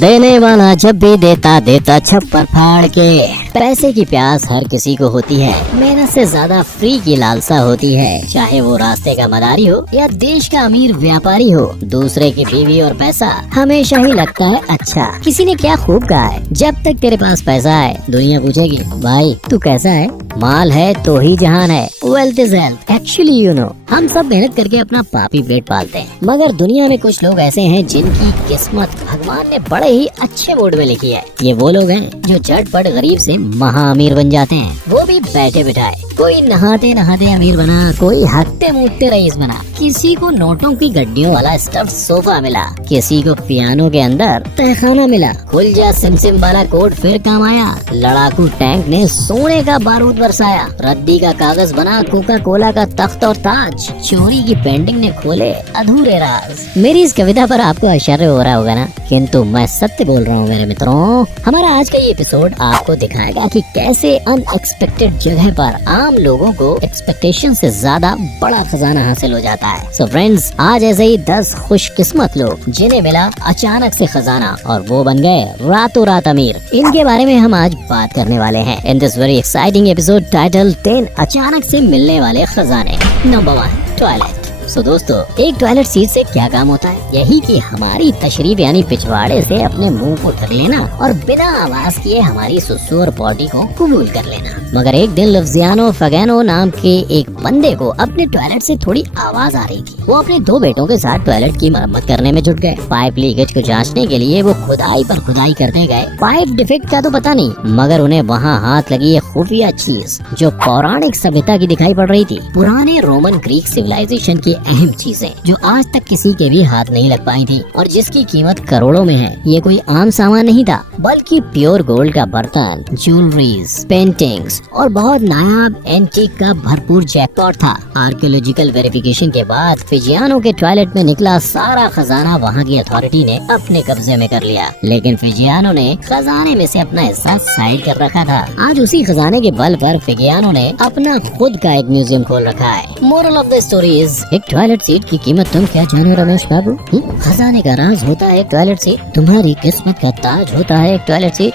देने वाला जब भी देता देता छप्पर फाड़ के। पैसे की प्यास हर किसी को होती है, मेहनत से ज्यादा फ्री की लालसा होती है। चाहे वो रास्ते का मदारी हो या देश का अमीर व्यापारी हो, दूसरे की बीवी और पैसा हमेशा ही लगता है अच्छा। किसी ने क्या खूब कहा है, जब तक तेरे पास पैसा है दुनिया पूछेगी भाई तू कैसा है। माल है तो ही जहान है, wealth is health. Actually you know, हम सब मेहनत करके अपना पापी पेट पालते हैं, मगर दुनिया में कुछ लोग ऐसे हैं जिनकी किस्मत भगवान ने बड़े ही अच्छे मूड में लिखी है। ये वो लोग हैं जो झटपट गरीब से महा अमीर बन जाते हैं, वो भी बैठे बिठाए। कोई नहाते नहाते अमीर बना, कोई हकते मूटते रईस बना, किसी को नोटों की गड्डियों वाला स्टफ्ड सोफा मिला, किसी को पियानो के अंदर तहखाना मिला। खुल जा सिमसिम वाला कोट फिर काम आया, लड़ाकू टैंक ने सोने का बारूद बरसाया, रद्दी का कागज बना कोका कोला का तख्त और ताज, चोरी की पेंटिंग ने खोले अधूरे राज। मेरी इस कविता पर आपको आश्चर्य हो रहा होगा ना, किंतु मैं सत्य बोल रहा हूँ मेरे मित्रों। हमारा आज का ये एपिसोड आपको दिखाएगा कि कैसे अनएक्सपेक्टेड जगह पर आम लोगों को एक्सपेक्टेशन से ज्यादा बड़ा खजाना हासिल हो जाता है। सो फ्रेंड्स, आज ऐसे ही 10 खुशकिस्मत लोग जिन्हें मिला अचानक से खजाना और वो बन गए रातों रात अमीर, इनके बारे में हम आज बात करने वाले हैं in this very exciting episode title 10 अचानक से मिलने वाले खजाने। Number 1, toilet. सो दोस्तों, एक टॉयलेट सीट से क्या काम होता है? यही कि हमारी तशरीफ यानी पिछवाड़े से अपने मुंह को ढक लेना और बिना आवाज किए हमारी सुसु और पॉटी को कबूल कर लेना। मगर एक दिन लफ्जियानो फगैनो नाम के एक बंदे को अपने टॉयलेट से थोड़ी आवाज आ रही थी। वो अपने 2 बेटों के साथ टॉयलेट की मरम्मत करने में जुट गए। पाइप लीकेज को जांचने के लिए वो खुदाई पर खुदाई करते गए। पाइप डिफेक्ट का तो पता नहीं, मगर उन्हें वहाँ हाथ लगी एक खुफिया चीज जो पौराणिक सभ्यता की दिखाई पड़ रही थी। पुराने रोमन ग्रीक सिविलाइजेशन की अहम चीजें जो आज तक किसी के भी हाथ नहीं लग पाई थी और जिसकी कीमत करोड़ों में है। ये कोई आम सामान नहीं था, बल्कि प्योर गोल्ड का बर्तन, ज्वेलरीज, पेंटिंग्स और बहुत नायाब एंटीक का भरपूर जैकपॉट था। आर्कियोलॉजिकल वेरिफिकेशन के बाद फिजियानो के टॉयलेट में निकला सारा खजाना वहाँ की अथॉरिटी ने अपने कब्जे में कर लिया, लेकिन फिजियानो ने खजाने में से अपना हिस्सा साइड कर रखा था। आज उसी खजाने के बल पर फिजियानो ने अपना खुद का एक म्यूजियम खोल रखा है। Moral of the story is, एक टॉयलेट सीट की कीमत तुम क्या जानो रमेश बाबू? खजाने का राज होता है एक टॉयलेट सीट, तुम्हारी किस्मत का ताज होता है एक टॉयलेट सीट।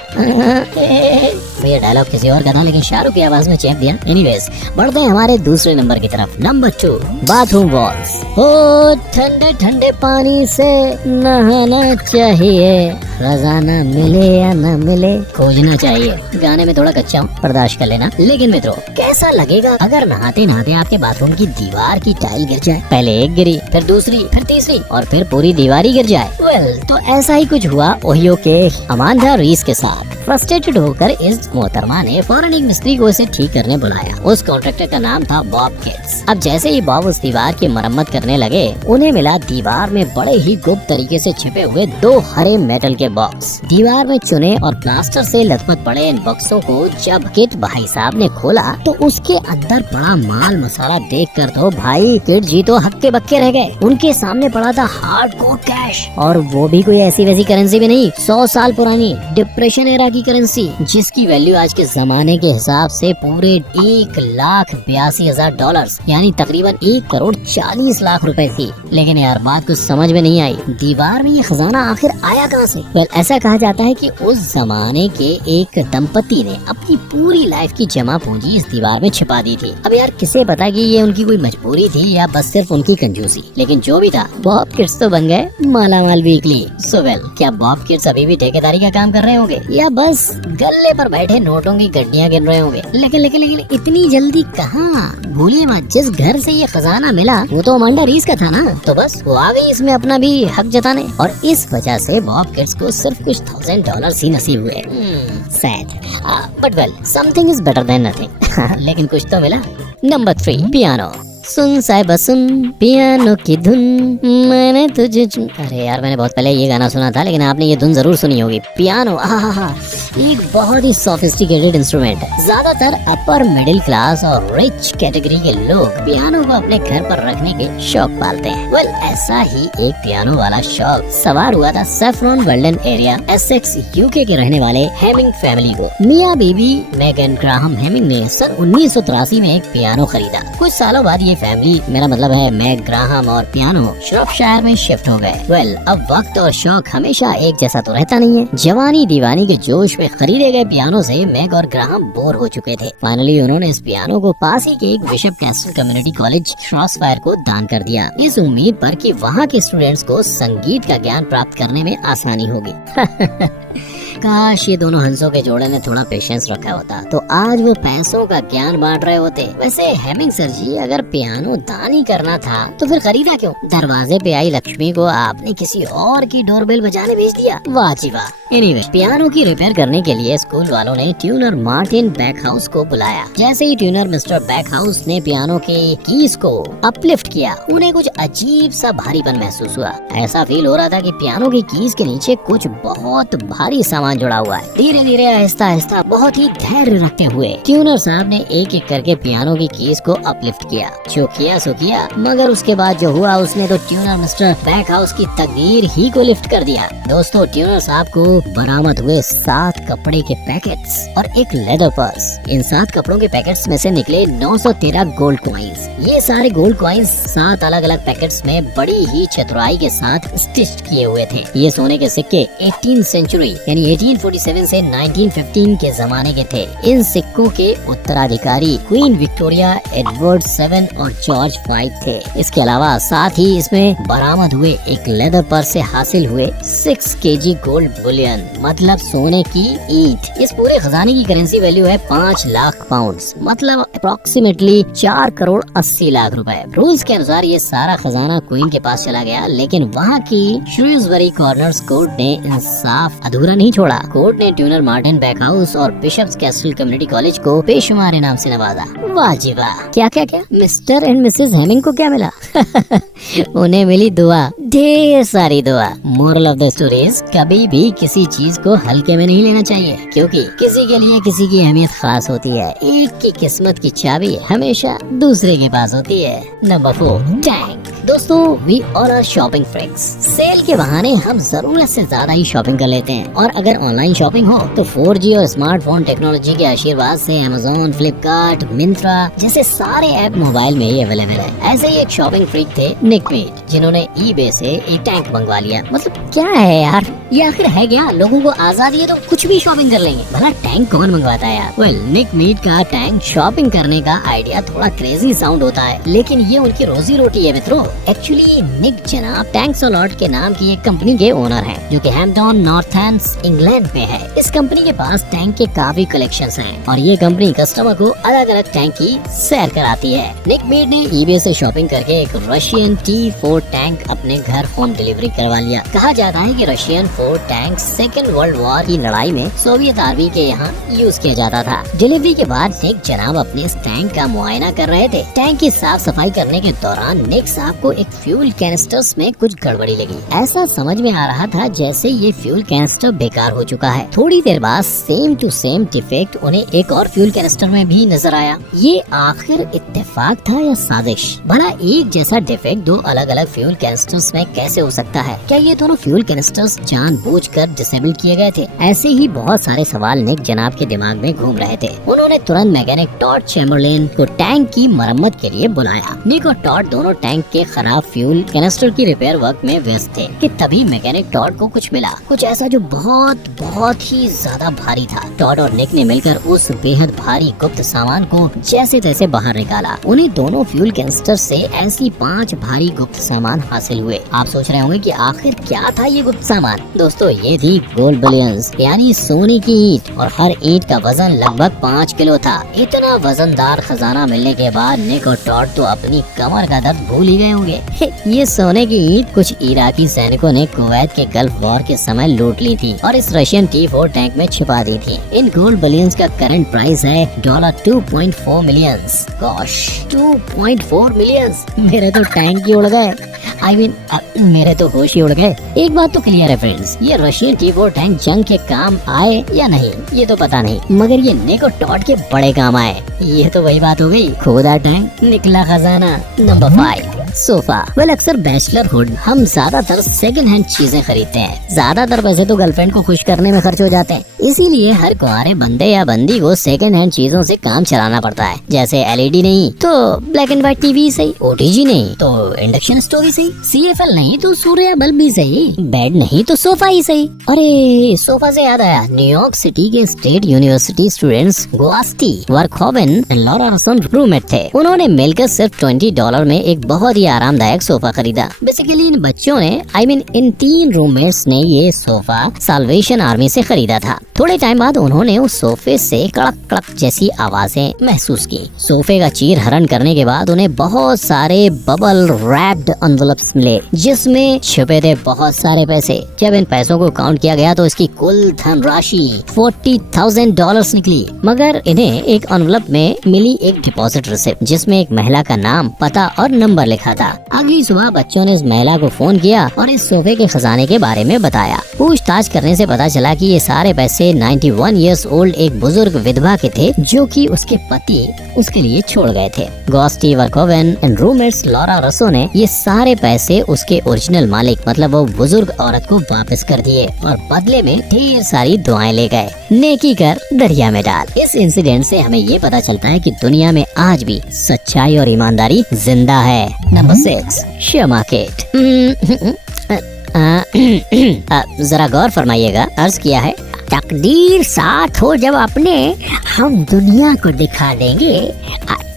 ये डायलॉग किसी और का था, लेकिन शाहरुख की आवाज में चेप दिया। एनीवेज, बढ़ते हैं हमारे दूसरे नंबर की तरफ। Number 2, bathroom walls. ओ ठंडे ठंडे पानी से नहाना चाहिए, खजाना मिले या न मिले खोजना चाहिए। गाने में थोड़ा कच्चा हूँ, बर्दाश्त कर लेना। लेकिन मित्रों, कैसा लगेगा अगर नहाते नहाते आपके बाथरूम की दीवार की टाइल गिर जाए? पहले एक गिरी, फिर दूसरी, फिर तीसरी और फिर पूरी दीवार ही गिर जाए। वेल, तो ऐसा ही कुछ हुआ ओहियो के अमांडा रीस के साथ। फ्रस्ट्रेटेड होकर इस मोहतरमा ने फौरन एक मिस्त्री को इसे ठीक करने बुलाया। उस कॉन्ट्रैक्टर का नाम था बॉब किट्स। अब जैसे ही बॉब उस दीवार की मरम्मत करने लगे, उन्हें मिला दीवार में बड़े ही गुप्त तरीके से छिपे हुए 2 हरे मेटल के बॉक्स। दीवार में चुने और प्लास्टर से लथपथ पड़े इन बॉक्सों को जब किट भाई साहब ने खोला तो उसके अंदर पड़ा माल मसाला देखकर तो भाई किट जी तो हक्के बक्के रह गए। उनके सामने पड़ा था हार्डकोर कैश, और वो भी कोई ऐसी वैसी करेंसी भी नहीं, 100 साल पुरानी डिप्रेशन एरा की करेंसी, जिसकी वैल्यू आज के जमाने के हिसाब से पूरे $1,82,000 यानी तकरीबन 1,40,00,000 रुपए थी। लेकिन यार बात कुछ समझ में नहीं आई, दीवार में ये खजाना आखिर आया कहाँ से? वेल, ऐसा कहा जाता है कि उस जमाने के एक दंपति ने अपनी पूरी लाइफ की जमा पूंजी इस दीवार में छिपा दी थी। अब यार किसे पता कि ये उनकी कोई मजबूरी थी या बस सिर्फ उनकी कंजूसी। लेकिन जो भी था, बॉब किट्स तो बन गए मालामाल वीकली। सो वेल, क्या बॉब किट्स अभी भी ठेकेदारी का काम कर रहे होंगे या बस गल्ले पर बैठे नोटों की गड्डियां गिन रहे होंगे? लेकिन इतनी जल्दी कहाँ? भूलिए मत, जिस घर से ये खजाना मिला वो तो अमांडा रीस का था ना, तो बस वो आ गई इसमें अपना भी हक जताने, और इस वजह से बॉब किट्स को सिर्फ कुछ $1,000 ही नसीब हुए। Sad, but well, something is better than nothing. लेकिन कुछ तो मिला। Number 3, piano. सुन साहिबा सुन पियानो की धुन, मैंने तुझे अरे यार, मैंने बहुत पहले ये गाना सुना था, लेकिन आपने ये धुन जरूर सुनी होगी। पियानो एक बहुत ही सोफिस्टिकेटेड इंस्ट्रूमेंट है। ज्यादातर अपर मिडिल क्लास और रिच कैटेगरी के लोग पियानो को अपने घर पर रखने के शौक पालते हैं। वेल, ऐसा ही एक पियानो वाला शौक सवार हुआ था Saffron Walden area Essex UK के रहने वाले हेमिंग फैमिली को। मियाँ बीबी मेगन ग्राहम हेमिंग ने सन 1983 में एक पियानो खरीदा। कुछ सालों बाद ये अपनी फैमिली, मेरा मतलब है मैक, ग्राहम और पियानो श्रॉफशायर में शिफ्ट हो गए। अब वक्त और शौक हमेशा एक जैसा तो रहता नहीं है। जवानी दीवानी के जोश में खरीदे गए पियानो से मैक और ग्राहम बोर हो चुके थे। फाइनली उन्होंने इस पियानो को पास ही के एक bishop castle community college crossfire को दान कर दिया, इस उम्मीद पर कि वहाँ के स्टूडेंट्स को संगीत का ज्ञान प्राप्त करने में आसानी होगी। काश ये दोनों हंसों के जोड़े ने थोड़ा पेशेंस रखा होता तो आज वो पैसों का ज्ञान बांट रहे होते। वैसे हेमिंग सर जी, अगर पियानो दान ही करना था तो फिर खरीदा क्यों? दरवाजे पे आई लक्ष्मी को आपने किसी और की डोरबेल बजाने भेज दिया। वाह जी वाह। एनीवे, पियानो की रिपेयर करने के लिए स्कूल वालों ने ट्यूनर मार्टिन बैकहाउस को बुलाया। जैसे ही ट्यूनर मिस्टर बैकहाउस ने पियानो के कीज को अपलिफ्ट किया, उन्हें कुछ अजीब सा भारीपन महसूस हुआ। ऐसा फील हो रहा था कि पियानो की कीज के नीचे कुछ बहुत भारी सामान जुड़ा हुआ है। धीरे धीरे आहिस्ता आहिस्ता बहुत ही धैर्य रखते हुए ट्यूनर साहब ने एक एक करके पियानो की कीज को अपलिफ्ट किया। जो किया सो किया, मगर उसके बाद जो हुआ उसने तो ट्यूनर मिस्टर बैकहाउस की तकदीर ही को लिफ्ट कर दिया। दोस्तों, ट्यूनर साहब को बरामद हुए 7 कपड़े के पैकेट्स और एक लेदर पर्स। इन 7 कपड़ों के पैकेट्स में से निकले 913 गोल्ड कॉइन्स। ये सारे गोल्ड कॉइन्स 7 अलग अलग पैकेट्स में बड़ी ही चतुराई के साथ स्टिच किए हुए थे। ये सोने के सिक्के 18th सेंचुरी यानी 1847 से 1915 के जमाने के थे। इन सिक्कों के उत्तराधिकारी क्वीन विक्टोरिया, एडवर्ड 7 और जॉर्ज 5 थे। इसके अलावा साथ ही इसमें बरामद हुए एक लेदर पर्स से हासिल हुए 6 केजी गोल्ड बुलियन, मतलब सोने की ईंट। इस पूरे खजाने की करेंसी वैल्यू है 5 लाख पाउंड्स, मतलब अप्रोक्सीमेटली 4 करोड़ 80 लाख रुपए। रूल्स के अनुसार ये सारा खजाना क्वीन के पास चला गया, लेकिन वहाँ की श्रूसबरी कॉर्नर्स कोर्ट ने इंसाफ अधूरा नहीं छोड़ा। कोर्ट ने ट्यूनर मार्टिन बैकहाउस और बिशप्स कैसल कम्युनिटी कॉलेज को पेशेवर इनाम से नवाजा। वाह जी वाह। क्या क्या क्या मिस्टर एंड मिसेस हेमिंग को क्या मिला? उन्हें मिली दुआ, ढेर सारी दुआ। Moral of the story is, कभी भी किसी चीज को हल्के में नहीं लेना चाहिए, क्योंकि किसी के लिए किसी की अहमियत खास होती है। एक की किस्मत की चाबी हमेशा दूसरे के पास होती है। Number 4, tank. दोस्तों, we all are shopping freaks. Sale के बहाने हम जरूरत से ज्यादा ही शॉपिंग कर लेते हैं, और अगर ऑनलाइन शॉपिंग हो तो 4G और स्मार्टफोन टेक्नोलॉजी के आशीर्वाद से Amazon, फ्लिपकार्ट, मिंत्रा जैसे सारे ऐप मोबाइल में ही अवेलेबल है। ऐसे ही एक शॉपिंग फ्रीक थे निक मीट, जिन्होंने eBay से एक टैंक मंगवा लिया। मतलब क्या है यार, ये आखिर है क्या? लोगों को आजादी है तो कुछ भी शॉपिंग कर लेंगे, भला टैंक कौन मंगवाता है यार? वेल, निक मीट का टैंक शॉपिंग करने का आइडिया थोड़ा क्रेजी साउंड होता है, लेकिन ये उनकी रोजी रोटी है मित्रों। एक्चुअली निक जनाब टैंक्स अलॉट के नाम की एक कंपनी के ओनर हैं, जो कि हैम्पटन नॉर्थैम्प्टन इंग्लैंड में है। इस कंपनी के पास टैंक के काफी कलेक्शंस हैं, और ये कंपनी कस्टमर को अलग अलग टैंक की सैर कराती है। निक मीट ने eBay से शॉपिंग करके एक रशियन T4 टैंक अपने घर होम डिलीवरी करवा लिया। कहा जाता है कि Russian 4 tank second world war की लड़ाई में सोवियत आर्मी के यहाँ यूज किया जाता था। डिलीवरी के बाद निक जनाब अपने इस टैंक का मुआयना कर रहे थे। टैंक की साफ सफाई करने के दौरान निक साहब को एक फ्यूल कैनिस्टर्स में कुछ गड़बड़ी लगी। ऐसा समझ में आ रहा था जैसे ये फ्यूल कैनिस्टर बेकार हो चुका है। थोड़ी देर बाद सेम टू सेम डिफेक्ट उन्हें एक और फ्यूल कैनिस्टर में भी नजर आया। ये आखिर इत्तेफाक था या साजिश? भला एक जैसा डिफेक्ट 2 अलग अलग फ्यूल कैनिस्टर्स में कैसे हो सकता है? क्या ये दोनों फ्यूल कैनिस्टर्स जानबूझकर डिसेबल किए गए थे? ऐसे ही बहुत सारे सवाल निक जनाब के दिमाग में घूम रहे थे। उन्होंने तुरंत मैकेनिक टॉड चैम्बरलेन को टैंक की मरम्मत के लिए बुलाया। निक और टॉड दोनों टैंक के खराब फ्यूल कैनिस्टर की रिपेयर वर्क में व्यस्त थे कि तभी मैकेनिक टॉड को कुछ मिला, कुछ ऐसा जो बहुत ही ज्यादा भारी था। टॉड और निक ने मिलकर उस बेहद भारी गुप्त सामान को जैसे तैसे बाहर निकाला। उन्हें दोनों फ्यूल कैनिस्टर से ऐसी 5 भारी गुप्त सामान हासिल हुए। आप सोच रहे होंगे कि आखिर क्या था ये गुप्त सामान? दोस्तों, ये थी गोल्ड बुलियंस, यानी सोने की ईंट, और हर ईंट का वजन लगभग 5 किलो था। इतना वजनदार खजाना मिलने के बाद निक और टॉड तो अपनी कमर का दर्द भूल ही गए होंगे। ये सोने की ईंट कुछ इराकी सैनिकों ने कुवैत के गल्फ वॉर के समय लूट ली थी और इस रशियन T4 टैंक में छिपा दी थी। इन गोल्ड बुलियंस का करंट प्राइस है $2.4 मिलियन। Gosh, 2.4 million! मेरे तो टैंक ही उड़ गए। मेरे तो होश ही उड़ गए। एक बात तो क्लियर है फ्रेंड्स, ये रशियन T4 टैंक जंग के काम आए या नहीं ये तो पता नहीं, मगर ये निक और टॉड के बड़े काम आए। ये तो वही बात हो गई, खोदा टैंक निकला खजाना। Number 5, sofa. वेल अक्सर बैचलरहुड हम ज्यादातर सेकंड हैंड चीजें खरीदते हैं। ज्यादातर पैसे तो गर्लफ्रेंड को खुश करने में खर्च हो जाते हैं, इसीलिए हर कुंवारे बंदे या बंदी को सेकंड हैंड चीजों से काम चलाना पड़ता है। जैसे एलईडी नहीं तो ब्लैक एंड व्हाइट टीवी सही, ओटीजी नहीं तो इंडक्शन स्टोव ही सही, सीएफएल नहीं तो सूर्य बल्ब भी सही, बेड नहीं तो सोफा ही सही। अरे सोफा से याद आया, न्यूयॉर्क सिटी के state university students Guasti, Werkhoven and Laura Russo roommate थे। उन्होंने मिलकर सिर्फ $20 में एक बहुत ही आरामदायक सोफा खरीदा। बेसिकली इन बच्चों ने इन 3 रूममेट्स ने ये सोफा साल्वेशन आर्मी से खरीदा था। थोड़े टाइम बाद उन्होंने उस सोफे से कड़क कड़क जैसी आवाजें महसूस की। सोफे का चीर हरण करने के बाद उन्हें बहुत सारे बबल रैप्ड एनवेलप्स मिले जिसमें छुपे थे बहुत सारे पैसे। जब इन पैसों को काउंट किया गया तो इसकी कुल धनराशि $40,000 निकली। मगर इन्हें एक एनवेलप में मिली एक डिपॉजिट रिसिप्ट जिसमें एक महिला का नाम, पता और नंबर लिखा था। अगली सुबह बच्चों ने इस महिला को फोन किया और इस सोफे के खजाने के बारे में बताया। पूछताछ करने से पता चला कि ये सारे पैसे 91 इयर्स ओल्ड एक बुजुर्ग विधवा के थे जो कि उसके पति उसके लिए छोड़ गए थे। गोस्टी, वर्कहोवेन एंड रूममेट्स लॉरा रसो ने ये सारे पैसे उसके ओरिजिनल मालिक मतलब वो बुजुर्ग औरत को वापस कर दिए और बदले में ढेर सारी दुआएं ले गए। नेकी कर दरिया में डाल। इस इंसिडेंट से हमें ये पता चलता है कि दुनिया में आज भी सच्चाई और ईमानदारी जिंदा है। Number 6, share market. जरा गौर फरमाइएगा, अर्ज किया है तकदीर साथ हो जब अपने हम दुनिया को दिखा देंगे,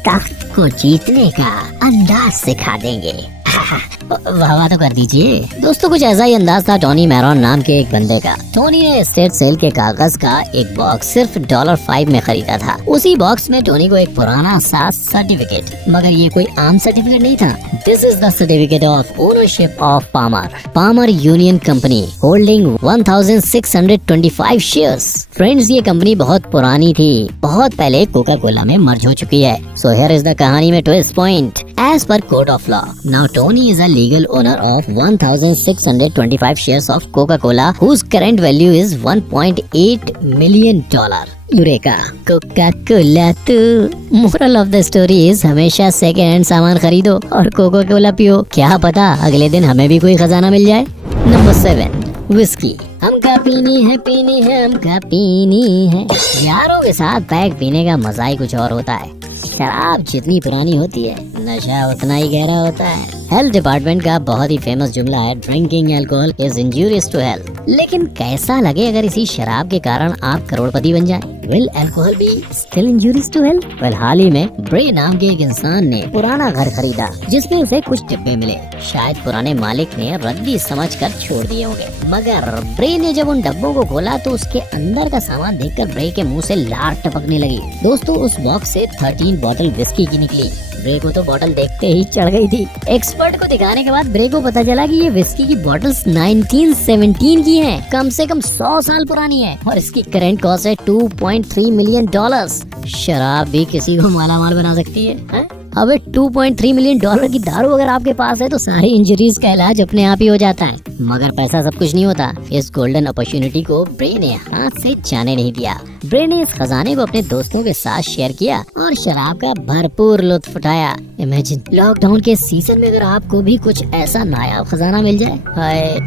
तख्त को जीतने का अंदाज सिखा देंगे। वाह तो कर दीजिए। दोस्तों कुछ ऐसा ही अंदाज था टोनी मैरॉन नाम के एक बंदे का। टोनी ने एस्टेट सेल के कागज का एक बॉक्स सिर्फ $5 में खरीदा था। उसी बॉक्स में टोनी को एक पुराना सा सर्टिफिकेट, मगर ये कोई आम सर्टिफिकेट नहीं था। This is the certificate of ownership of Palmer Union Company holding 1625 shares. Friends ये कंपनी बहुत पुरानी थी, बहुत पहले कोका कोला में मर्ज हो चुकी है। सो हियर इज द कहानी में twist point. As per code of law, now Tony is a legal owner of 1625 shares of Coca-Cola, whose current value is $1.8 million. Eureka, Coca Cola too. Moral of the story is हमेशा second hand सामान खरीदो और Coca Cola पियो, क्या पता अगले दिन हमें भी कोई खजाना मिल जाए। Number 7, whisky. हमका पीनी है हमका पीनी है। यारों के साथ पैक पीने का मजा ही कुछ और होता है। शराब जितनी पुरानी होती है नशा उतना ही गहरा होता है। हेल्थ डिपार्टमेंट का बहुत ही फेमस जुमला है, drinking alcohol is injurious to health. लेकिन कैसा लगे अगर इसी शराब के कारण आप करोड़पति बन जाएं? Will alcohol be still injurious to health? Well हाल ही में ब्रे नाम के एक इंसान ने पुराना घर खरीदा जिसमें उसे कुछ डिब्बे मिले। शायद पुराने मालिक ने रद्दी समझकर छोड़ दिए होंगे, मगर ब्रे ने जब उन डब्बों को खोला तो उसके अंदर का सामान देखकर ब्रे के मुंह से लार टपकने लगी। दोस्तों उस बॉक्स से 13 बॉटल विस्की की निकली। ब्रे को तो बॉटल देखते ही चढ़ गई थी। एक्सपर्ट को दिखाने के बाद ब्रे को पता चला कि ये विस्की की बॉटल्स 1917 की हैं, कम से कम 100 साल पुरानी है और इसकी करंट कॉस्ट है $2.3 मिलियन। शराब भी किसी को मालामाल बना सकती है? अबे $2.3 मिलियन की दारू अगर आपके पास है तो सारी इंजरीज का इलाज अपने आप ही हो जाता है। मगर पैसा सब कुछ नहीं होता। इस गोल्डन अपॉर्चुनिटी को ब्रे ने हाथ से जाने नहीं दिया। ब्रे ने इस खजाने को अपने दोस्तों के साथ शेयर किया और शराब का भरपूर लुत्फ उठाया। इमेजिन लॉकडाउन के सीजन में अगर आपको भी कुछ ऐसा नायाब खजाना मिल जाए। हाय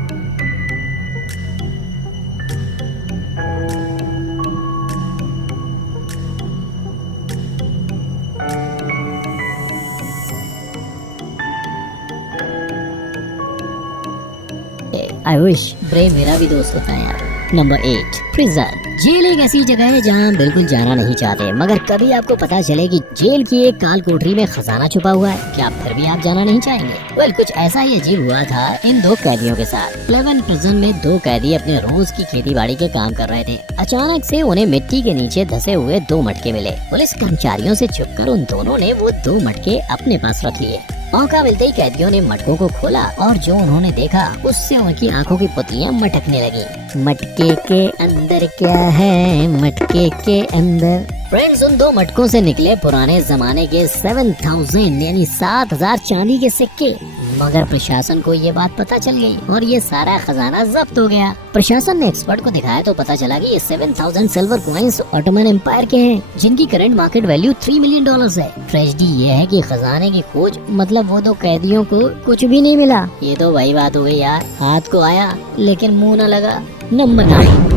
I wish ब्रे मेरा भी दोस्त होता है यार। Number 8, prison. जेल एक ऐसी जगह है जहाँ बिल्कुल जाना नहीं चाहते, मगर कभी आपको पता चले कि जेल की एक काल कोठरी में खजाना छुपा हुआ है, क्या फिर भी आप जाना नहीं चाहेंगे? वेल कुछ ऐसा ही अजीब हुआ था इन 2 कैदियों के साथ। प्लेवन प्रिजन में 2 कैदी अपने रोज की खेती बाड़ी के काम कर रहे थे। अचानक से उन्हें मिट्टी के नीचे धसे हुए 2 मटके मिले। पुलिस कर्मचारियों से छुपकर उन दोनों ने वो 2 मटके अपने पास रख लिए। मौका मिलते ही कैदियों ने मटकों को खोला और जो उन्होंने देखा उससे उनकी आंखों की पुतलियां मटकने लगी। मटके के अंदर क्या है, मटके के अंदर? फ्रेंड्स उन 2 मटकों से निकले पुराने जमाने के 7000 यानी 7000 चांदी के सिक्के। मगर प्रशासन को ये बात पता चल गई और ये सारा खजाना जब्त हो गया। प्रशासन ने एक्सपर्ट को दिखाया तो पता चला कि ये 7000 सिल्वर कॉइन्स ऑटोमन एम्पायर के हैं, जिनकी करंट मार्केट वैल्यू $3 मिलियन है। ट्रेजेडी ये है कि खजाने की खोज मतलब वो दो कैदियों को कुछ भी नहीं मिला। ये तो वही बात हो गई यार, हाथ को आया लेकिन मुंह न लगा। नंबर 9,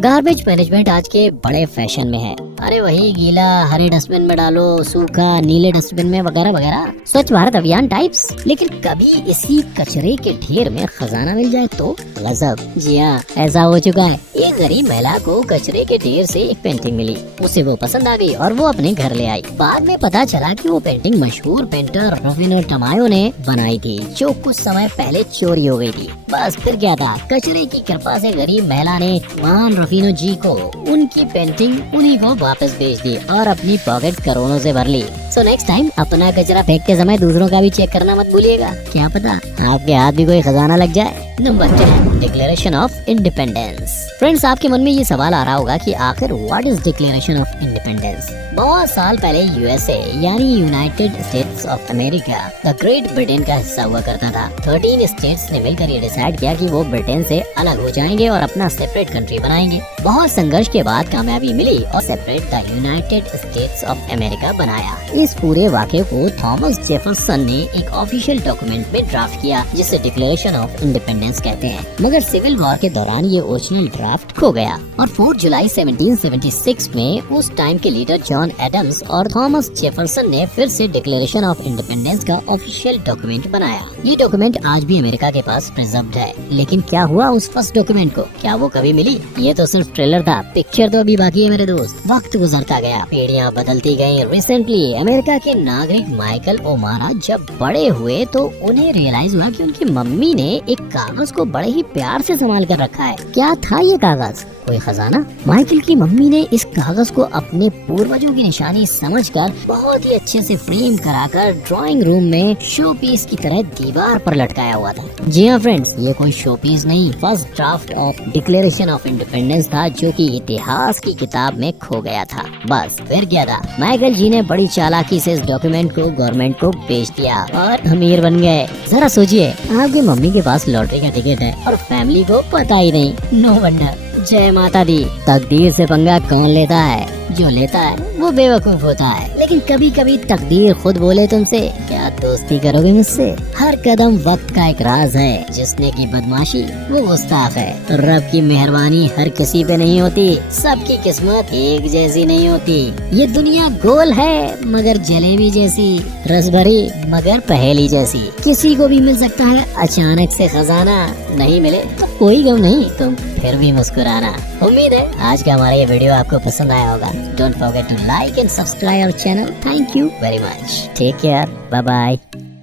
गार्बेज मैनेजमेंट आज के बड़े फैशन में है। अरे वही गीला हरे डस्टबिन में डालो, सूखा नीले डस्टबिन में, वगैरह वगैरह, स्वच्छ भारत अभियान टाइप्स। लेकिन कभी इसी कचरे के ढेर में खजाना मिल जाए तो गजब। जी हाँ, ऐसा हो चुका है। एक गरीब महिला को कचरे के ढेर से एक पेंटिंग मिली, उसे वो पसंद आ गई और वो अपने घर ले आई। बाद में पता चला कि वो पेंटिंग मशहूर पेंटर रुफिनो टमायो ने बनाई थी, जो कुछ समय पहले चोरी हो गई थी। बस फिर क्या था, कचरे की कृपा से गरीब महिला ने महान रुफिनो जी को उनकी पेंटिंग उन्हीं को वापस बेच दी और अपनी पॉकेट करोड़ों से भर ली। सो नेक्स्ट टाइम अपना कचरा फेंक के समय दूसरों का भी चेक करना मत भूलिएगा, क्या पता आपके हाथ भी कोई खजाना लग जाए। Number 10, declaration of independence. Friends, आपके मन में ये सवाल आ रहा होगा कि आखिर what is declaration of independence. बहुत साल पहले यूएसए यानी United states of America the great Britain का हिस्सा हुआ करता था। 13 स्टेट्स ने मिलकर ये डिसाइड किया कि वो ब्रिटेन से अलग हो जाएंगे और अपना सेपरेट कंट्री बनाएंगे। बहुत संघर्ष के बाद कामयाबी मिली और separate the United states of America बनाया। इस पूरे वाक़े को थॉमस जेफरसन ने एक ऑफिशियल डॉक्यूमेंट में ड्राफ्ट किया, जिसे डिक्लेरेशन ऑफ इंडिपेंडेंस कहते हैं। मगर सिविल वॉर के दौरान ये ओरिजिनल ड्राफ्ट खो गया और 4 जुलाई 1776 में उस टाइम के लीडर जॉन एडम्स और थॉमस जेफरसन ने फिर से डिक्लेरेशन ऑफ इंडिपेंडेंस का ऑफिशियल डॉक्यूमेंट बनाया। ये डॉक्यूमेंट आज भी अमेरिका के पास प्रिजर्व्ड है। लेकिन क्या हुआ उस फर्स्ट डॉक्यूमेंट को, क्या वो कभी मिली? ये तो सिर्फ ट्रेलर था, पिक्चर तो अभी बाकी है मेरे दोस्त। वक्त गुजरता गया, पीढ़ियां बदलती गयी। रिसेंटली अमेरिका के नागरिक माइकल ओमारा जब बड़े हुए तो उन्हें रियलाइज हुआ कि उनकी मम्मी ने एक कागज को बड़े ही प्यार से संभाल कर रखा है। क्या था ये कागज? कोई खजाना? माइकल की मम्मी ने इस कागज को अपने पूर्वजों की निशानी समझकर बहुत ही अच्छे से फ्रेम कराकर ड्राइंग रूम में शो पीस की तरह दीवार पर लटकाया हुआ था। जी हाँ फ्रेंड्स, ये कोई शो पीस नहीं, first draft of declaration of independence था, जो कि इतिहास की किताब में खो गया था। बस फिर क्या था, माइकल जी ने बड़ी चालाकी से इस डॉक्यूमेंट को गवर्नमेंट को बेच दिया और अमीर बन गए। जरा सोचिए, आपकी मम्मी के पास लॉटरी का टिकट है और फैमिली को पता ही नहीं। No wonder. जय माता दी। तकदीर से पंगा कौन लेता है? जो लेता है वो बेवकूफ होता है। लेकिन कभी कभी तकदीर खुद बोले तुमसे, क्या दोस्ती करोगे मुझसे? हर कदम वक्त का एक राज है, जिसने की बदमाशी वो गुस्ताख है। रब की मेहरबानी हर किसी पे नहीं होती, सबकी किस्मत एक जैसी नहीं होती। ये दुनिया गोल है मगर जलेबी जैसी, रस भरी मगर पहेली जैसी। किसी को भी मिल सकता है अचानक से खजाना, नहीं मिले तो कोई गम नहीं, तुम फिर भी मुस्कुराना। उम्मीद है आज का हमारा ये वीडियो आपको पसंद आया होगा। Don't forget to like and subscribe our channel. Thank you very much. Take care. Bye bye.